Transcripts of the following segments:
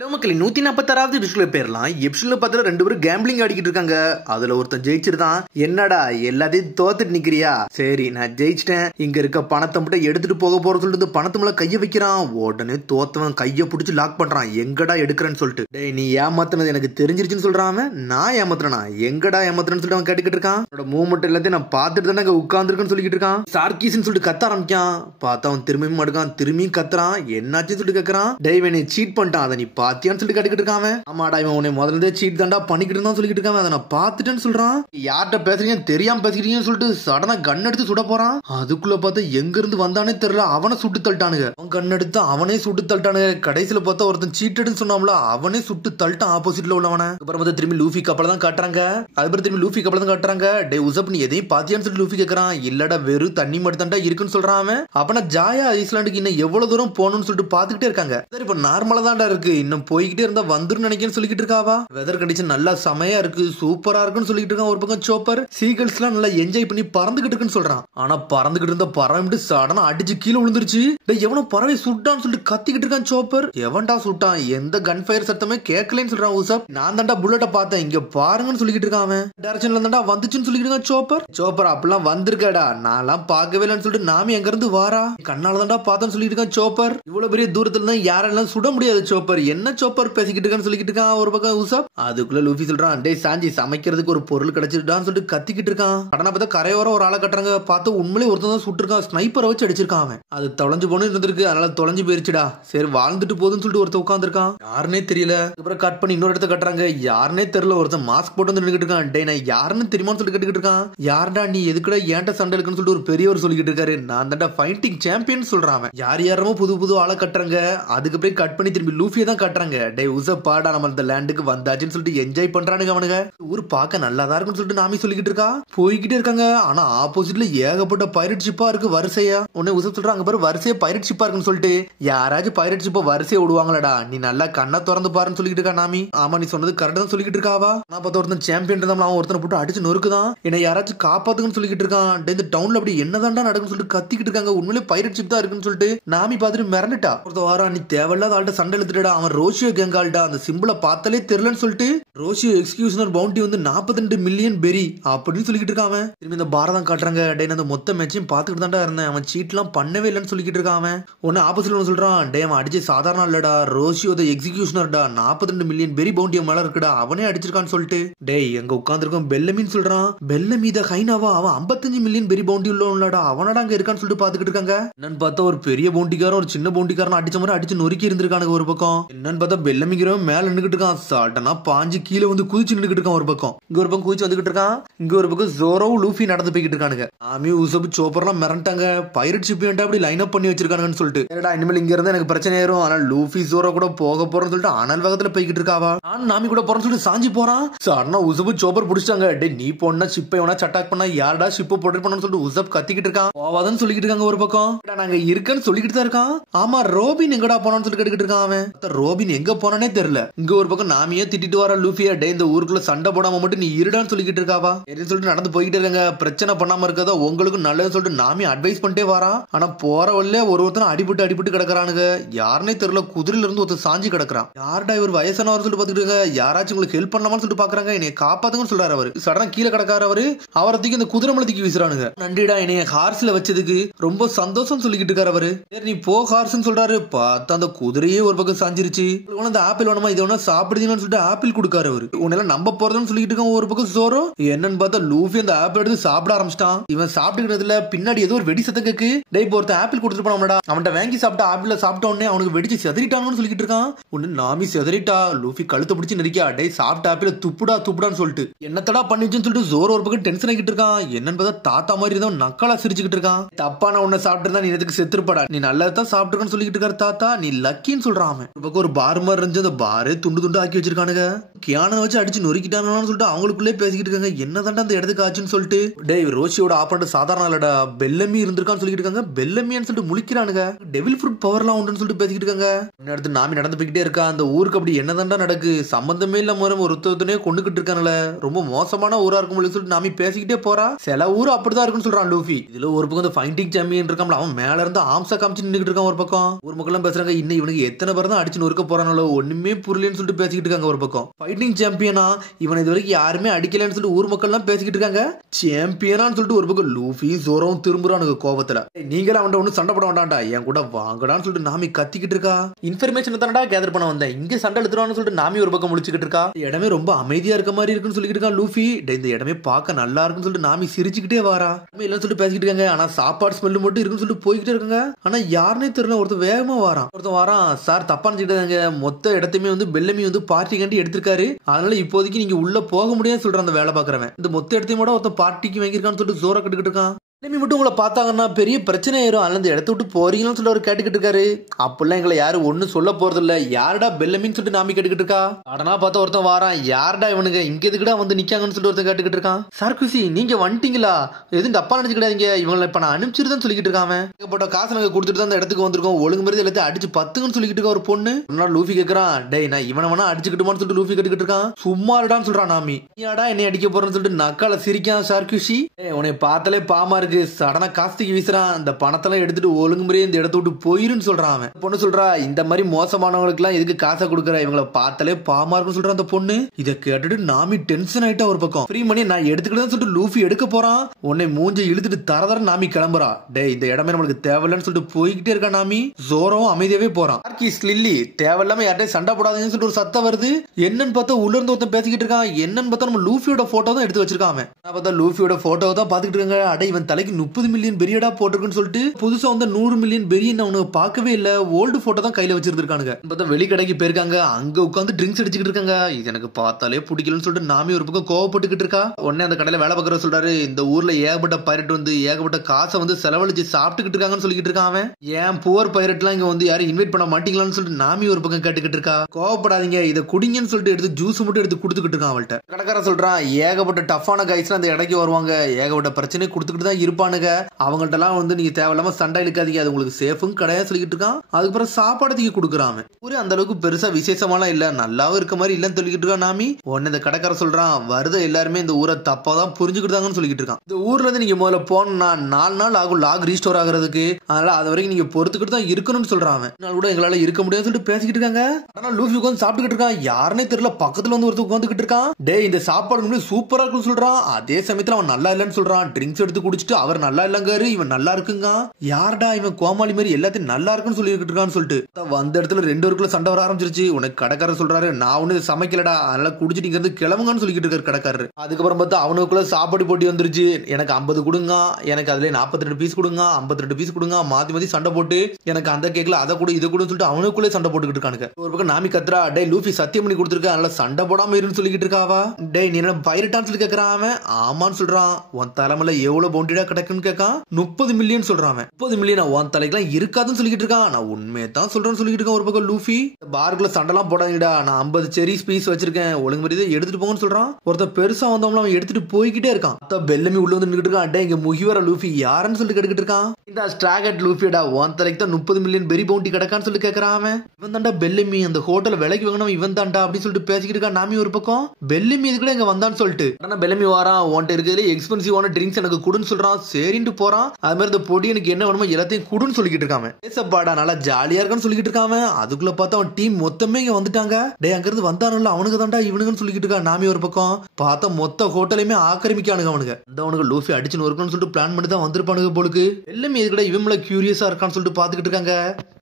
மக்கள் 146வது எபிசோட்ல பேர்லாம் எபிசோட்ல பார்த்தா ரெண்டு பேரும் கேம்பிளிங் ஆடிக்கிட்டு இருக்காங்க. அதுல ஒருத்தன் ஜெயிச்சிருந்தான். என்னடா எல்லாத்தையும் தோத்துட்டு நிக்கிறியா? சரி நான் ஜெயிச்சிட்டேன், இங்க இருக்க பணத்தை மட்டும் எடுத்துட்டு போக போற சொல்லிட்டு பணத்து மேல கைய வைக்கிறான். உடனே தோத்தவன் கைய பிடிச்சி லாக் பண்றான். எங்கடா எடுக்கிறேன்னு சொல்லிட்டு, டேய் நீ ஏமாத்தினது எனக்கு தெரிஞ்சிருச்சுன்னு சொல்றான். நான் ஏமாத்துறேனா? எங்கடா ஏமாத்துறேன்னு சொல்லிட்டு அவன் கேட்டுக்கிட்டு இருக்கான். அவனோட மூவ்மெண்ட் எல்லாத்தையும் நான் பார்த்துட்டு தானே உட்கார்ந்துருக்கேன்னு சொல்லிட்டு இருக்கான். சார்கீஸ்ன்னு சொல்லிட்டு கத்த ஆரம்பிக்கான். பார்த்தா அவன் திரும்பியும் அடுக்கான், திரும்பியும் கத்துறான். என்னாச்சுன்னு சொல்லிட்டு கேட்கறான். டேய் நீ சீட் பண்ணிட்டான், அதை நீ பாத்தியான்னு சொல்லிட்டு கேட்டுக்கிட்டு இருக்கான். ஆமாடா இவன் உன்னை முதல்ல சீட் தாண்டா பண்ணிக்கிட்டு இருந்தான் சொல்லிட்டு இருக்கான். அதை நான் பாத்துட்டேன்னு சொல்றான். யார்கிட்ட பேசுறீங்க தெரியாம பேசுறீங்கன்னு சொல்லிட்டு சடனா கன் எடுத்து சுட போறான். அதுக்குள்ள பார்த்தா எங்க இருந்து வந்தானே தெரியல, அவனை சுட்டு தள்ளிட்டானுங்க. அவன் கன் எடுத்து அவனே சுட்டு தள்ளிட்டானுங்க. கடைசியில பார்த்தா ஒருத்தன் சீட்டுன்னு சொன்னாமல அவனே சுட்டு தள்ளிட்டான் ஆப்போசிட்ல உள்ளவன. அப்புறம் பார்த்தா திரும்பி லூஃபி கப்பல தான் காட்டுறாங்க. அதுக்கப்புறம் திரும்பி லூஃபி கப்பல தான் காட்டுறாங்க. டே உசப் நீ எதையும் பாத்தியான்னு சொல்லிட்டு லூஃபி கேட்கறான். இல்லடா வெறும் தண்ணி மட்டும் தாண்டா இருக்குன்னு சொல்றான் அவன். அப்பனா ஜாயா ஐஸ்லாண்டுக்கு இன்னும் எவ்வளவு தூரம் போகணும்னு சொல்லிட்டு பாத்துக்கிட்டே இருக்காங்க. சரி இப்ப நார்மலா தான்டா இருக்கு, இன்னும் போய்கிட்டே இருந்தா வந்துரும் நினைக்கிறேன்னு சொல்லிட்டு இருக்காவா. வெதர் கண்டிஷன் நல்லா செமையா இருக்கு, சூப்பரா இருக்குன்னு சொல்லிட்டு இருக்கான். ஒரு பக்கம் சோப்பர் சீகல்ஸ் எல்லாம் நல்லா என்ஜாய் பண்ணி பறந்துகிட்டு இருக்குன்னு சொல்றான். ஆனா பறந்துகிட்டு இருந்த பறவை சடனா அடிச்சு கீழே விழுந்துருச்சு. எவனோ பறவை சுட்டான்னு சொல்லிட்டு கத்திக்கிட்டு இருக்கான் சோப்பர். எவன்டா சுட்டான்? எந்த கன் ஃபயர் சத்தமே கேட்கலன்னு சொல்றான் உசப். நான் தாண்டா புல்லட்ட பார்த்தேன், இங்க பாருங்கன்னு சொல்லிட்டு இருக்கான். அவன் டைரக்ஷன்ல தாண்டா வந்துச்சுன்னு சொல்லிட்டு இருக்கான் சோப்பர். சோப்பர் அப்பெல்லாம் வந்திருக்கடா, நான்லாம் பார்க்கவே இல்லைன்னு சொல்லிட்டு நாம எங்க இருந்து வாரா, கண்ணால தாண்டா பார்த்தேன்னு சொல்லிட்டு இருக்கான் சோப்பர். இவ்வளவு பெரிய தூரத்துல இருந்து யாரெல்லாம் சுட முடியாது சோப்பர். என்ன சோப்பர் பேசிக்கிட்டு இருக்கான்னு சொல்லிட்டு இருக்கான் ஒரு பக்கம் உசப். அதுக்குள்ள லூஃபி சொல்றான், டேய் சாஞ்சி சமைக்கிறதுக்கு ஒரு பொருள் கிடைச்சிட்டான்னு சொல்லிட்டு கத்திக்கிட்டு இருக்கான். கடனை பார்த்தா கரையோரம் ஒரு ஆளை கட்டுறாங்க. பார்த்து உண்மையிலே ஒருத்தன் தான் சுட்டிருக்கான். ஸ்னைப்பரை வச்சு அடிச்சிருக்கான் அவன். அது தொலைஞ்சு போன்னு இருந்திருக்கு, அதனால தொலைஞ்சு போயிருச்சுடா. சரி வாழ்ந்துட்டு போதுன்னு சொல்லிட்டு ஒருத்தன் உட்காந்துருக்கான். யாருன்னே தெரியல. அப்புறம் கட் பண்ணி இன்னொரு இடத்த கட்டுறாங்க. யாருன்னே தெரியல. ஒருத்தன் மாஸ்க் போட்டு வந்து நின்றுட்டு இருக்கான். டே நான் யாருன்னு தெரியுமான்னு சொல்லிட்டு கேட்டுக்கிட்டு இருக்கான். யாருடா நீ எதுக்குடா ஏன்ட்ட சண்டை இருக்குன்னு சொல்லிட்டு ஒரு பெரியவர் சொல்லிக்கிட்டு இருக்காரு. நான் தான்டா ஃபைட்டிங் சாம்பியன் சொல்றான். யார் யாரமோ புது புது ஆளை கட்டுறாங்க. அதுக்கு போய் கட் பண்ணி திரும்பி லூஃபியை தான் கட்டுறாங்க. டே உசப் பாடா நம்ம அந்த லேண்டுக்கு வந்தாச்சுன்னு சொல்லிட்டு என்ஜாய் பண்றானுங்க அவனுங்க. ஊர் பார்க்க நல்லாதான் இருக்குன்னு சொல்லிட்டு நாமி சொல்லிக்கிட்டு இருக்கா. போய்கிட்டே இருக்காங்க. ஆனா ஆப்போசிட்ல ஏகப்பட்ட பைரட் ஷிப்பா இருக்கு வரிசையா. உடனே உசப் சொல்றாங்க பாரு வரிசையா பைரட் ஷிப்பா இருக்குன்னு சொல்லிட்டு. யாராச்சும் பைரட் ஷிப்பை வரிசையா விடுவாங்களடா, நீ நல்லா கண்ணை திறந்து பாருன்னு சொல்லிட்டு இருக்கா நாமி. ஆமா நீ சொன்னது கரெக்டா தான் சொல்லிக்கிட்டு இருக்காவா. நான் பார்த்த ஒருத்தன் சாம்பியன் இருந்தா அவன் ஒருத்தனை போட்டு அடிச்சு நொறுக்குதான். என்ன யாராச்சும் காப்பாத்துக்குன்னு சொல்லிக்கிட்டு இருக்கான். இந்த டவுன்ல அப்படி என்னதான்டா நடக்குன்னு சொல்லிட்டு கத்திக்கிட்டு இருக்காங்க. உண்மையிலே பைரட் ஷிப் தான் இருக்குன்னு சொல்லிட்டு நாமி பார்த்துட்டு மிரண்டுட்டா. ஒருத்த வாரம் நீ தேவையில்லாத ஆள்கிட்ட சண்டை எடுத்துட்டா. அவன் ரோஷியோ கேங்கால்டா, அந்த சிம்பிளை பார்த்தாலே தெரியலன்னு சொல்லிட்டு ரோஷியோ எக்ஸ்கியூஷனர் பவுண்டி வந்து 42 மில்லியன் பெரி அப்படின்னு சொல்லிக்கிட்டு இருக்கான். திரும்பி இந்த பாரதம் காட்டுறாங்க. டே அந்த மொத்த மேட்சையும் பார்த்துட்டு தான்டா இருந்தேன், அவன் சீட்லாம் பண்ணவே இல்லைன்னு சொல்லிக்கிட்டு இருக்கான். ஒன்னு ஆப்போசிட்ல சொல்றான், டே அவன் அடிச்சு சாதாரண இல்லடா, ரோஷியோ எக்ஸிகியூஷனர்டா, 42 மில்லியன் பெரி பவுண்டி மேல இருக்குடா, அவனே அடிச்சிருக்கான்னு சொல்லிட்டு. டேய் எங்க உட்காந்துருக்கோம் பெல்லமின்னு சொல்றான். பெல்லமி த ஹைனாவா, அவன் 55 மில்லியன் பெரி பவுண்டி உள்ளடா, அவனடா அங்க இருக்கான்னு சொல்லிட்டு பாத்துக்கிட்டு இருக்காங்க. என்னன்னு பார்த்தா ஒரு பெரிய பவுண்டிக்காரன் ஒரு சின்ன பவுண்டிக்காரன் அடிச்ச மாதிரி அடிச்சு நொறுக்கி இருந்திருக்கானுங்க ஒரு பக்கம். என்னன்னு பார்த்தா பெல்லமிங்கிறவன் மேல நின்னுக்கிட்டு இருக்கான். சாட்டனா பாஞ்சு கீழே வந்து குதிச்சு நின்னுக்கிட்டு இருக்கான் ஒரு பக்கம். இங்க ஒரு பக்கம் குதிச்சு வந்துகிட்டு இருக்கான். இங்க ஒரு பக்கம் ஜோரோ லூஃபி நடந்து போய்கிட்டு இருக்கானுங்க. ஆமி உசப் சோப்பர்லாம் மிரண்டாங்க. பைரட் ஷிப் அப்படி லைன் அப் பண்ணி வச்சிருக்காங்கன்னு சொல்லிட்டு. ஏடா இனிமேல் இங்க இருந்தா எனக்கு பிரச்சனை ஏறும், ஆனா லூஃபி ஜோரோ கூட போக போறேன்னு சொல்லிட்டு அனல் வேகத்துல போய்கிட்டு இருக்காவா. நான் நாமி கூட போறேன்னு சொல்லிட்டு சாஞ்சி போறான். சடனா உசப் சோப்பர் பிடிச்சிட்டாங்க. டே நீ போனா ஷிப்பை எவனா அட்டாக் பண்ணா யாரடா ஷிப்பை போட்டு பண்ணு சொல்லிட்டு உசப் கத்திக்கிட்டு இருக்கான். போவாதன்னு சொல்லிட்டு இருக்காங்க ஒரு பக்கம். நாங்க இருக்கன்னு சொல்லிக்கிட்டு தான் இருக்கான். ஆமா ரோபின் எங்கடா போனான்னு சொல்லி கேட்டுக்கிட்டு இருக்கான் அவன். ரோபின் எங்க போனானே தெரியல. இங்க ஒரு பக்கம் நாமியே திட்டிட்டு வர லூஃபியா, டே இந்த ஊருக்குள்ள சண்டை போடாம மட்டும் நீ இருடான்னு சொல்லிக்கிட்டு இருக்காவா. சொல்லிட்டு நடந்து போய்கிட்டே இருக்காங்க. பிரச்சனை பண்ணாம இருக்கதா உங்களுக்கு நல்லதுன்னு சொல்லிட்டு நாமி அட்வைஸ் பண்ணிட்டே வரான். ஆனா போற வழியில ஒருத்தன் அடிபட்டு கிடக்குறானுங்க. யாருன்னே தெரியல. குதிரையில இருந்து ஒருத்தர் சாஞ்சி கிடக்குறான். யாருடா இவர் வயசானவர் சொல்லிட்டு பாத்துக்கிட்டு யாராச்சும் உங்களுக்கு ஹெல்ப் பண்ணலாமான்னு சொல்லிட்டு பாக்குறாங்க. என்னைய காப்பாத்துங்கன்னு சொல்றாரு அவரு. சடனா கீழே கிடக்காரு அவரு. அவரை தூக்கி இந்த குதிரை மேல தூக்கி வீசுறானுங்க. நன்றிடா என்னைய ஹார்ஸ்ல வச்சதுக்கு ரொம்ப சந்தோஷம் சொல்லிக்கிட்டு இருக்காரு அவரு. சரி நீ போ ஹார்ஸ்ன்னு சொல்றாரு. பார்த்தா அந்த குதிரையே ஒரு பக்கம் சாஞ்சிருச்சு. அந்த ஆப்பிள் வேணுமா இது வேணா சாப்பிடுதீங்கன்னு சொல்லிட்டு ஆப்பிள் கொடுக்காரு அவரு. உன்னெல்லாம் நம்ப போறதுன்னு சொல்லிட்டு இருக்கான் ஒரு பக்கம் ஜோரோ. என்னன்னு பார்த்தா லூஃபி அந்த ஆப்பிள் எடுத்து சாப்பிட ஆரம்பிச்சிட்டான். இவன் சாப்பிட்டுக்கிறதுல பின்னாடி ஏதோ ஒரு வெடி சத்தம் கேக்கு. டேய் ஒருத்தன் ஆப்பிள் கொடுத்துட்டு போனாமடா, அவன்கிட்ட வாங்கி சாப்பிட்ட ஆப்பிள் சாப்பிட்ட உடனே அவனுக்கு வெடிச்சு செதறிட்டாங்கன்னு சொல்லிட்டு இருக்கான். ஒன்னு நாமி செதறிட்டா. லூஃபி கழுத்தை பிடிச்சு நெரிக்கா. டேய் சாப்பிட்ட ஆப்பிள் துப்புடான்னு சொல்லிட்டு என்னத்தடா பண்ணிச்சுன்னு சொல்லிட்டு ஜோரோ ஒரு பக்கம் டென்ஷன் ஆகிட்டு இருக்கான். என்னன்னு பார்த்தா தாத்தா மாதிரி இருந்தா நக்கலா சிரிச்சுக்கிட்டு இருக்கான். தப்பான உன்ன சாப்பிட்டு இருந்தா நீ எதுக்கு செத்துருப்படா, நீ நல்லதான் சாப்பிட்டுருக்கான்னு சொல்லிட்டு இருக்காரு தாத்தா. நீ லக்கின்னு சொல்றான். ஒரு பக்கம் ஒரு பார் மாதிரி இருந்துச்சு. அந்த பாரு துண்டு ஆக்கி வச்சிருக்கானுங்க. கியானை வச்சு அடிச்சு நொறுக்கிட்டானு சொல்லிட்டு அவங்களுக்குள்ளே பேசிக்கிட்டு இருக்காங்க. என்னதான்டா அந்த இடத்துக்கு ஆச்சுன்னு சொல்லிட்டு. டேய் ரோஷியோட ஆப்பரண்ட் சாதாரண இல்லடா, பெல்லமி இருந்திருக்கான்னு சொல்லிட்டு இருக்காங்க. பெல்லமின்னு சொல்லிட்டு முழிக்கிறானுங்க. டெவில் ஃப்ரூட் பவர்லாம் உண்டுன்னு சொல்லிட்டு பேசிக்கிட்டு இருக்காங்க. அடுத்து நாமி நடந்து போய்கிட்டே இருக்கா. அந்த ஊருக்கு அப்படி என்னதான்டா நடக்கு, சம்பந்தமே இல்லாம ஒருத்தனே கொண்டுகிட்டு இருக்கானுல, ரொம்ப மோசமான ஊரா இருக்கும் சொல்லிட்டு நாமி பேசிக்கிட்டே போறா. சில ஊர் அப்படிதான் இருக்குன்னு சொல்றான் லூஃபி. இதுல ஒரு பக்கம் ஃபைட்டிங் சாம்பியன் இருக்கான், அவன் மேல இருந்து ஆம்சா காமிச்சு நின்னுட்டு இருக்கான். ஒரு பக்கம் ஊர் மக்கள் பேசுறாங்க, இன்னும் இவனுக்கு எத்தனை பேர் தான் அடிச்சு நொறுக்க போறானோ ஒண்ணுமே புரியலன்னு சொல்லிட்டு பேசிக்கிட்டு இருக்காங்க. ஒரு பக்கம் ஃபைட்டிங் சாம்பியனா இவன் இது வரைக்கும் யாருமே அடிக்கலன்னு சொல்லிட்டு ஊர் மக்கள் எல்லாம் பேசிக்கிட்டு இருக்காங்க. சாம்பியனான்னு சொல்லிட்டு ஒரு பக்கம் லூஃபி ஜோரோவும் திரும்புறானுங்க கோவத்துல. நீங்களும் அவன் ஒன்னும் சண்டை போட வேண்டாம்டா, என் கூட வாங்கடான்னு சொல்லிட்டு நாமி கத்திக்கிட்டு இருக்கா. இன்ஃபர்மேஷன் தானடா கேதர் பண்ண வந்தேன், இங்க சண்டை எடுத்துறான்னு சொல்லிட்டு நாமி ஒரு பக்கம் முடிச்சுக்கிட்டு இருக்கா. இடமே ரொம்ப அமைதியா இருக்க மாதிரி இருக்குன்னு சொல்லிட்டு இருக்கான் லூஃபி. இந்த இடமே பார்க்க நல்லா இருக்குன்னு சொல்லிட்டு நாமி சிரிச்சுக்கிட்டே வாரா. இல்லன்னு சொல்லிட்டு பேசிக்கிட்டு இருக்காங்க. ஆனா சாப்பாடு ஸ்மெல் மட்டும் இருக்குன்னு சொல்லிட்டு போய்கிட்டே இருக்காங்க. ஆனா யாருன்னே தெரியல. ஒருத்தர் வேகமா வாரான். ஒருத்தன் வாரான், சார் தப்பா நினைச்சுக்கிட்டாங்க, மொத்த இடத்தையுமே பெல்லமி பார்ட்டி கண்டி எடுத்திருக்காரு, அதனால இப்போதைக்கு நீங்க உள்ள போக முடியாது சொல்றான் அந்த வேலை பாக்குறவன். இந்த மொத்த இடத்தையும் கூட ஒருத்தன் பார்ட்டிக்கு வாங்கியிருக்கான்னு சொல்லிட்டு ஜோரா கட்டுக்கிட்டு இருக்கான். பெல்லமி மட்டும் உங்களை பார்த்தாங்கன்னா பெரிய பிரச்சனை ஆயிரும், அதுல இந்த இடத்த விட்டு போறீங்கன்னு சொல்லி அவர் கேட்டுக்கிட்டு இருக்காரு. அப்பெல்லாம் எங்களை யாரும் ஒன்னும் சொல்ல போறது இல்ல, யாருடா பெல்லமின்னு சொல்லிட்டு நாமி கேட்டுக்கிட்டு இருக்கா. அடனா பார்த்தா ஒருத்தன் வாரான், யாருடா இவனுங்க இங்க எதுக்குடா நிக்காங்கன்னு சொல்லிட்டு ஒருத்தன் கேட்டுக்கிட்டு இருக்கான். சார்குசி நீங்க வந்துட்டீங்களா, எதுவும் தப்பா நினைச்சுக்கிடாதீங்க, இவங்களை இப்ப நான் அனுப்பிச்சிருதான் சொல்லிக்கிட்டு இருக்காம. ஏகப்பட்ட காசு நாங்க கொடுத்துட்டு தான் அந்த இடத்துக்கு வந்திருக்கோம், ஒழுங்கு மாதிரி எல்லாத்தையும் அடிச்சு பத்துங்கன்னு சொல்லிக்கிட்டு இருக்கா ஒரு பொண்ணு. ஒரு லூஃபி கேட்கறான், டேய் நான் இவனை வேணா அடிச்சுக்கிட்டுமான்னு சொல்லிட்டு லூஃபி கேட்டுக்கிட்டு இருக்கான். சும்மா இருடான்னு சொல்றான் நாமி. நீயாடா என்னை அடிக்க போறேன்னு சொல்லிட்டு நக்கால சிரிக்கான் சார்குசி. உன்னை பார்த்தாலே பாமா இருக்கு, சடனா காஸ்திக்கு வீசுறான், இந்த பணத்தெல்லாம் எடுத்துட்டு ஒழுங்கு முறையே இந்த இடத்த விட்டு போயிருன்னு சொல்றான் அவன். பொண்ணு சொல்றா, இந்த மாதிரி மோசமானவங்களுக்கு எல்லாம் எதுக்கு காசை கொடுக்குற, இவங்களை பார்த்தாலே பாமா இருக்குன்னு சொல்றான் அந்த பொண்ணு. இதை கேட்டுட்டு நாமி டென்ஷன் ஆயிட்டா. ஒரு பக்கம் ஃப்ரீ மணி நான் எடுத்துக்கிட்டு சொல்லிட்டு லூஃபி எடுக்க போறான். உன்னை மூஞ்ச இழுத்துட்டு தரதர நாமி கிளம்புறா. டேய் இந்த இடமே நம்மளுக்கு தேவையில்லன்னு சொல்லிட்டு போய்கிட்டே இருக்கா நாமி. ஜோரவும் அமைதியாவே போறான். லில்லி தேவையில்லாம யார்ட்டையும் சண்டை போடாதீங்கன்னு சொல்லிட்டு ஒரு சத்தம் வருது. என்னன்னு பார்த்தா உள்ள இருந்து ஒருத்தன் பேசிக்கிட்டு இருக்கான். என்னன்னு பார்த்தா நம்ம லூஃபியோட போட்டோ தான் எடுத்து வச்சிருக்கான். பார்த்தா லூஃபியோட போட்டோ தான் பாத்துக்கிட்டு இருக்காங்க. அட இவன் தலைக்கு 30 மில்லியன் பெரியடா போட்டிருக்குன்னு சொல்லிட்டு புதுசா 100 மில்லியன் பெரியன் அவனுக்கு பார்க்கவே இல்ல, ஓல்டு போட்டோ தான் கையில வச்சிருக்கானுங்க. பார்த்தா வெளிக்கடைக்கு போயிருக்காங்க, அங்க உட்காந்து ட்ரிங்க்ஸ் அடிச்சுக்கிட்டு இருக்காங்க. இது எனக்கு பார்த்தாலே பிடிக்கலன்னு சொல்லிட்டு நாமி ஒரு பக்கம் கோவப்பட்டுக்கிட்டு இருக்கா. உடனே அந்த கடையில வேலை பார்க்கற சொல்றாரு, இந்த ஊர்ல ஏகப்பட்ட பைரட் ஏகப்பட்ட காசை செலவழிச்சு சாப்பிட்டுக்கிட்டு இருக்காங்கன்னு சொல்லிக்கிட்டு இருக்கான் அவன். ஏன் புவர் பைரட் எல்லாம் இங்க யாரும் இன்வைட் பண்ண மாட்டீங்களான்னு சொல்லிட்டு நாமி ஒரு பக்கம் கேட்டுக்கிட்டு இருக்கா. கோவப்படாதீங்க, இதை குடிங்கன்னு சொல்லிட்டு எடுத்து ஜூஸ் மட்டும் எடுத்து கொடுத்துக்கிட்டு இருக்கான் அவள்கிட்ட. கடைக்கார சொல்றான், ஏகப்பட்ட டஃப்பான கைஸ் அந்த இடைக்கு வருவாங்க, ஏகப்பட்ட பிரச்சனை கொடுத்துக்கிட்டு தான் இருப்பானுங்க, அவங்கள்ட்ட எல்லாம் நீங்க தேவையில்லாம சண்டை இழுக்காதீங்க, அது உங்களுக்கு சேஃபும் கிடையாது சொல்லிக்கிட்டு இருக்கான். அதுக்கப்புறம் சாப்பாடு தூக்கி கொடுக்குறான். ஒரு அந்த அளவுக்கு பெருசா விசேஷமாலாம் இல்ல, நல்லாவும் இருக்க மாதிரி இல்லன்னு சொல்லிக்கிட்டு இருக்கான் நாமி. உடனே இந்த கடைக்கார சொல்றான், வருத எல்லாருமே இந்த ஊரை தப்பா தான் புரிஞ்சுக்கிட்டாங்கன்னு சொல்லிக்கிட்டு இருக்கான். இந்த ஊர்ல இருந்து நீங்க முதல்ல போனா 4 நாள் ஆகும் லாக் ரீஸ்டோர் ஆகிறதுக்கு, அதனால அது வரைக்கும் நீங்க பொறுத்துக்கிட்டு தான் இருக்கணும்னு சொல்றான். நாள் கூட எங்களால இருக்க முடியாதுன்னு சொல்லிட்டு பேசிக்கிட்டு இருக்காங்க. ஆனா லூஃபி உட்காந்து சாப்பிட்டுக்கிட்டு இருக்கான். யாருன்னே தெரியல, பக்கத்துல ஒருத்தர் உட்காந்துக்கிட்டு இருக்கான். டே இந்த சாப்பாடு சூப்பரா இருக்குன்னு சொல்றான். அதே சமயத்துல அவன் நல்லா இல்லன்னு சொல்றான். ட்ரிங்க்ஸ் எடுத்து குடிச்சிட்டு அவர் நல்லா இல்லங்காரு, இவன் நல்லா இருக்குங்க. யாருடா இவன் கோமாளி மாதிரி எல்லாத்தையும் நல்லா இருக்குன்னு சொல்லிட்டு இருக்கான்னு சொல்லிட்டு வந்த இடத்துல 2 பேருக்குள்ள சண்டை வர ஆரம்பிச்சிருச்சு. உனக்கு கடைக்காரர் சொல்றாரு, நான் ஒண்ணு சமைக்கலடா, அதனால குடிச்சிட்டு இங்க இருந்து கிளம்புங்கன்னு சொல்லிட்டு இருக்காரு கடைக்காரர். அதுக்கப்புறம் பார்த்தா அவனுக்குள்ள சாப்பாடு போட்டி வந்துருச்சு. எனக்கு 50 கொடுங்க, எனக்கு அதுல 42 பீஸ் கொடுங்க, 52 பீஸ் கொடுங்க, மாத்தி மாத்தி சண்டை போட்டு எனக்கு அந்த கேக்ல அதை கூட இதை கூட சொல்லிட்டு அவனுக்குள்ளே சண்டை போட்டுக்கிட்டு இருக்கானுங்க. ஒரு பக்கம் நாமி கத்துறா, டே லூஃபி சத்தியம் பண்ணி கொடுத்துருக்க, அதனால சண்டை போடாம இருன்னு சொல்லிக்கிட்டு இருக்காவா. டே நீ என்ன பைரட்டான்னு சொல்லி கேட்கறான் அவன். ஆமான்னு சொல்றான். உன் தலைமையில எவ்வளவு பவுண்டடா கிடைக்குன்னு கேட்கான். 30 மில்லியன் சொல்றான். 30 மில்லியன் உன் தலைக்கெல்லாம் இருக்காதுன்னு சொல்லிக்கிட்டு இருக்கான். நான் உண்மையை தான் சொல்றேன்னு சொல்லிக்கிட்டு இருக்கான். ஒரு பக்கம் லூஃபி, பார்க்குள்ள சண்டைலாம் போடாதீங்கடா, நான் 50 செரிஸ் பீஸ் வச்சிருக்கேன், ஒழுங்கு மாதிரி எடுத்துட்டு போங்கன்னு சொல்றான். ஒருத்தர் பெருசா வந்தவங்க அவன் எடுத்துட்டு போய்கிட்டே இருக்கான். பெல்லமி உள்ள வந்து நின்றுட்டு இருக்கான். டே இங்க முகிவர லூஃபி யாருன்னு சொல்லிட்டு கேட்டுக்கிட்டு இருக்கான். இந்த ஸ்ட்ராகட் லூஃபிடா உன் தலைக்கு தான் 30 மில்லியன் பெரி பவுண்டி கிடக்கான்னு சொல்லி கேட்கறான் அவன். இவன் தாண்டா பெல்லமி, அந்த ஹோட்டல் விலைக்கு வாங்கினவன் இவன் தாண்டா அப்படின்னு சொல்லிட்டு பேசிக்கிட்டு இருக்கான் நாமி ஒரு பக்கம். பெல்லமி இது கூட இங்க வந்தான்னு சொல்லிட்டு ஆனா பெல்லமி வாரான். உன்ட்ட இருக்கிறதுல எக்ஸ்பென்சிவான ட்ரிங்க்ஸ் எனக்கு குடுன்னு சொல்றான். சரின்ட்டு போறான். அது மாதிரி இந்த பொடி எனக்கு என்ன வேணுமோ எல்லாத்தையும் குடுன்னு சொல்லிக்கிட்டு இருக்காம. பேசப்பாடா நல்லா ஜாலியா இருக்கான்னு சொல்லிக்கிட்டு இருக்காம. அதுக்குள்ள பார்த்தா அவன் டீம் மொத்தமே இங்க வந்துட்டாங்க. டே அங்க இருந்து வந்தானுல அவனுக்கு தாண்டா இவனுங்கன்னு சொல்லிக்கிட்டு இருக்கா நாமி ஒரு பக்கம். பார்த்தா மொத்த ஹோட்டலையுமே ஆக்கிரமிக்கானுங்க அவனுக்கு. அந்த அவனுக்கு லூஃபி அடிச்சு நொறுக்கணும்னு சொல்லிட்டு பிளான் பண்ணி தான் வந்திருப்பானுங்க போலுக்கு. பெல்லமி இது கூட இவன் மேல கியூரியஸா இருக்கான்னு சொல்லிட்டு பாத்துக்கிட்டு இருக்காங்க.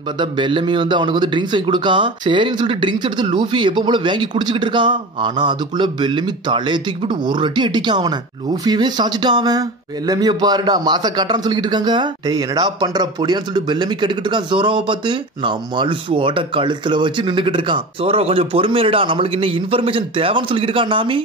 பார்த்தா பெல்லமி அவனுக்கு ட்ரிங்க்ஸ் வாங்கி கொடுக்கான். சரின்னு சொல்லிட்டு ட்ரிங்க்ஸ் எடுத்து லூஃபி எப்ப போல வாங்கி குடிச்சுக்கிட்டு இருக்கான். ஆனா அதுக்குள்ள பெல்லமி தலையை தூக்கி போட்டு ஒரு அடி அடிக்கான் அவனை. லூஃபியவே சாச்சிட்டான் அவன். பெல்லமிய பாருடா மாச காட்டுறான்னு சொல்லிட்டு இருக்காங்க. டேய் என்னடா பண்ற பொடியான்னு சொல்லிட்டு பெல்லமி கேட்டுக்கிட்டு இருக்கான் ஜோரோவை பார்த்து. நம்மால் சோட கழுத்துல வச்சு நின்னுக்கிட்டு இருக்கான். ஜோரோ கொஞ்சம் பொறுமையா நம்மளுக்கு இன்னும் இன்ஃபர்மேஷன் தேவைன்னு சொல்லிட்டு இருக்கான். நாமி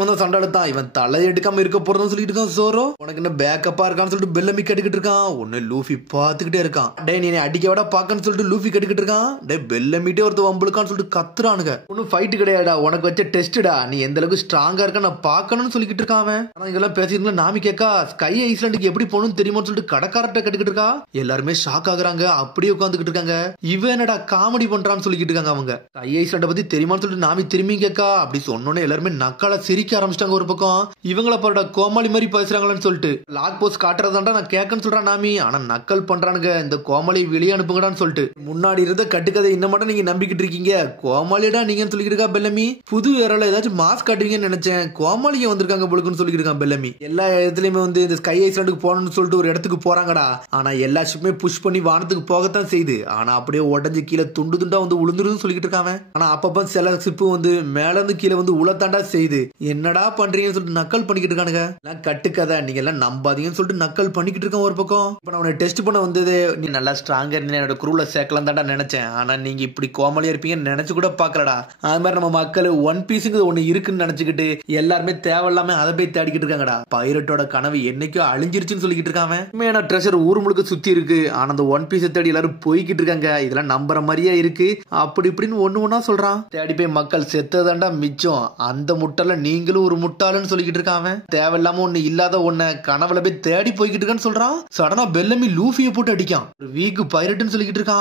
வந்து சண்டாளத்தான் இவன் தலை எடுக்காம இருக்க போறதுன்னு சொல்லிட்டு இருக்கான். ஜோரோ உனக்கு என்ன பேக்கப்பா இருக்கான்னு சொல்லிட்டு பெல்லமி கேட்டுக்கிட்டு இருக்கான். உன்னை லூஃபி பாத்துக்கிட்டே இருக்கான். டே நீ அடிக்க விட பாக்கன்னு சொல்லிட்டு லூஃபி கேட்டுக்கிட்டு இருக்கான். டே பெல்லமிட்டே ஒருத்த வம்புலுக்கான்னு சொல்லிட்டு கத்துறானுங்க. ஒன்னும் ஃபைட் கிடையாடா, உனக்கு வச்ச டெஸ்டா, நீ எந்த அளவுக்கு ஸ்ட்ராங்கா இருக்க நான் பாக்கணும்னு சொல்லிட்டு இருக்கான். ஆனா இதெல்லாம் பேசிட்டு நாமி கேக்கா ஸ்கை ஐஸ்லாண்டுக்கு எப்படி போகணும்னு தெரியுமான்னு சொல்லிட்டு கடைக்காரட்ட கேட்டுக்கிட்டு இருக்கா. எல்லாருமே ஷாக் ஆகுறாங்க. அப்படியே உட்காந்துக்கிட்டு இருக்காங்க. இவன் என்னடா காமெடி பண்றான்னு சொல்லிக்கிட்டு இருக்காங்க. அவங்க ஸ்கை ஐஸ்லாண்ட பத்தி தெரியுமான்னு சொல்லிட்டு நாமி திரும்பி கேக்கா. அப்படி சொன்னோன்னே எல்லாருமே நக்கால சிரிக்க ஆரம்பிச்சிட்டாங்க. ஒரு பக்கம் இவங்கள பாருடா கோமாளி மாதிரி பேசுறாங்கன்னு சொல்லிட்டு லாக் போஸ்ட் காட்டுறதாண்டா நான் கேட்கன்னு சொல்றான் நாமி. ஆனா நக்கல் பண்றானுங்க. இந்த கோமாளி வெளியே அனுப்புங்கடான்னு சொல்லிட்டு முன்னாடி இருந்த கட்டுக்கதை இந்த மட்டும் நீங்க நம்பிக்கிட்டு இருக்கீங்க. கோமாளிடா நீங்க சொல்லிக்கிட்டு இருக்கா பெல்லமி. புது ஏரால ஏதாச்சும் மாஸ்க் காட்டுவீங்கன்னு நினைச்சேன். கோமாளிங்க வந்திருக்காங்க பொழுக்குன்னு சொல்லிக்கிட்டு இருக்கான் பெல்லமி. எல்லா இடத்துலயுமே வந்து இந்த ஸ்கை ஐஸ்லாண்டுக்கு போகணும்னு சொல்லிட்டு ஒரு இடத்துக்கு போறாங்கடா. ஆனா எல்லா ஷிப்புமே புஷ் பண்ணி வானத்துக்கு போகத்தான் செய்யுது. ஆனா அப்படியே உடஞ்சு கீழே துண்டு துண்டா வந்து உளுந்துருன்னு சொல்லிட்டு இருக்காங்க. ஆனா அப்பப்ப சில ஷிப்பு வந்து மேல இருந்து கீழே வந்து உளத்தாண்டா செய்யுது. என்னடா பண்றீங்கன்னு சொல்லிட்டு நக்கல் பண்ணிக்கிட்டு இருக்கானுங்க. கட்டுக்கதை நீங்க எல்லாம் நம்பாதீங்கன்னு சொல்லிட்டு நக்கல் பண்ணிக்கிட்டு இருக்கான். ஒரு பக்கம் இப்ப நான் உன்னை டெஸ்ட் பண்ண வந்தது நீ நல்லா ஸ்ட்ராங்கா இருந்தீங்க என்னோட குரூல சேர்க்கலாம் தாண்டா நினைச்சேன். ஆனா நீங்க இப்படி கோமாளியா இருப்பீங்கன்னு நினைச்சு கூட பாக்கலடா. அது மாதிரி நம்ம மக்கள் ஒன் பீஸுக்கு ஒண்ணு இருக்குன்னு நினைச்சுக்கிட்டு எல்லாருமே தேவையில்லாம அதை போய் தேடிக்கிட்டு இருக்காங்கடா. பைரட்டோட கனவு என்னைக்கோ அழிஞ்சிருச்சுன்னு சொல்லிக்கிட்டு இருக்காங்க. உண்மையான ட்ரெஷர் ஊர் முழுக்க சுத்தி இருக்கு. ஆனா அந்த ஒன் பீஸ் தேடி எல்லாரும் போய்கிட்டு இருக்காங்க. இதெல்லாம் நம்புற மாதிரியே இருக்கு. அப்படி இப்படின்னு ஒண்ணு ஒண்ணா சொல்றான். தேடி போய் மக்கள் செத்ததாண்டா மிச்சம். அந்த முட்டால நீங்களும் ஒரு முட்டாளன்னு சொல்லிக்கிட்டு இருக்காங்க. தேவையில்லாம ஒண்ணு இல்லாத ஒண்ண கனவுல போய் தேடி போய்கிட்டு இருக்கான்னு சொல்றான். சடனா பெல்லமி லூஃபியை போட்டு அடிக்கான். ஒரு வீக்கு பைரட்னு சொல்லிக்கிட்டு இருக்கான்.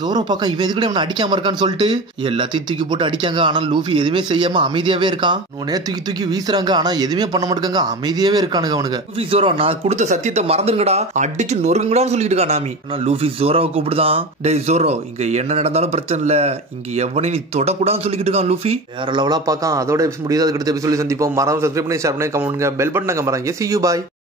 ஜோரோ பாக்க இவன் எதுக்கு இவனை அடிக்காம இருக்கான்னு சொல்லிட்டு எல்லாத்தையும் தூக்கி போட்டு அடிக்காங்க. ஆனா லூஃபி எதுவுமே செய்யாம அமைதியாவே இருக்கான். உடனே தூக்கி தூக்கி வீசுறாங்க. ஆனா எதுவுமே பண்ண மாட்டாங்க. அமைதியாவே இருக்கானுங்க அவனுக்கு. லூஃபி ஜோரோ நான் கொடுத்த சத்தியத்தை மறந்துருங்கடா, அடிச்சு நொறுங்கடான்னு சொல்லிட்டு இருக்கா நாமி. ஆனா லூஃபி ஜோரோவை கூப்பிடுதான். டேய் ஜோரோ இங்க என்ன நடந்தாலும் பிரச்சனை இல்ல, இங்க எவனையும் நீ தொடக்கூடாதுன்னு சொல்லிட்டு இருக்கான் லூஃபி. வேற லெவலா பாக்கான். அதோட முடியாது. அடுத்த எபிசோட்ல சந்திப்போம். மறக்காம சப்ஸ்கிரைப் பண்ணி ஷேர் பண்ணி கமெண்ட் பண்ணுங்க. பெல் பட்டனை கம்பறாங்க. See you bye.